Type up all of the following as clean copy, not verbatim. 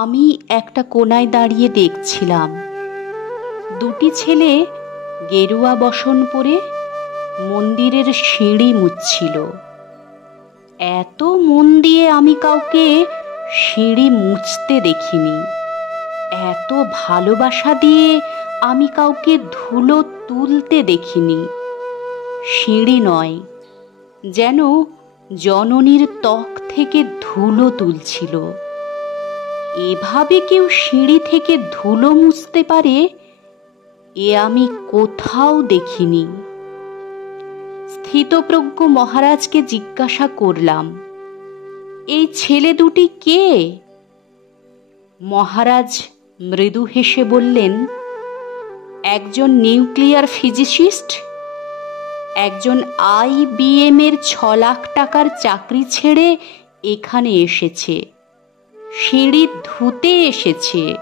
আমি একটা কোণায় দাঁড়িয়ে দেখছিলাম। দুটি ছেলে গেরুয়া বসন পরে মন্দিরের সিঁড়ি মুছছিল। এত মন দিয়ে আমি কাউকে সিঁড়ি মুছতে দেখিনি। এত ভালোবাসা দিয়ে আমি কাউকে ধুলো তুলতে দেখিনি। সিঁড়ি নয়, যেন জননীর ত্বক থেকে ধুলো তুলছিল। এভাবে কেউ সিঁড়ি থেকে ধুলো মুছতে পারে, এ আমি কোথাও দেখিনি। স্থিতপ্রজ্ঞ মহারাজকে জিজ্ঞাসা করলাম, এই ছেলে দুটি কে? মহারাজ মৃদু হেসে বললেন, একজন নিউক্লিয়ার ফিজিসিস্ট, একজন IBM এর 6 লাখ টাকার চাকরি ছেড়ে এখানে এসেছে। সিঁড়ি ধুতে এসেছে।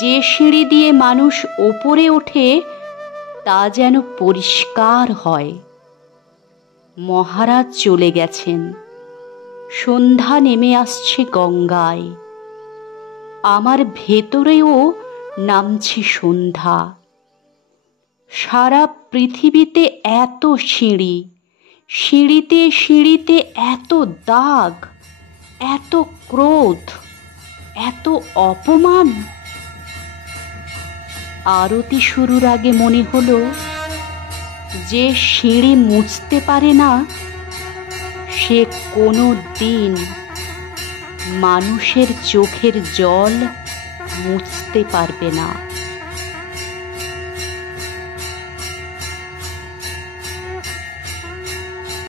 যে সিঁড়ি দিয়ে মানুষ ওপরে ওঠে তা যেন পরিষ্কার হয়। মহারাজ চলে গেছেন। সন্ধ্যা নেমে আসছে গঙ্গায়। আমার ভেতরেও নামছে সন্ধ্যা। সারা পৃথিবীতে এত সিঁড়ি, সিঁড়িতে সিঁড়িতে এত দাগ, এত ক্রোধ, এত অপমান। আরতি শুরুর আগে মনে হলো, যে সিঁড়ি মুছতে পারে না সে কোনো দিন মানুষের চোখের জল মুছতে পারবে না।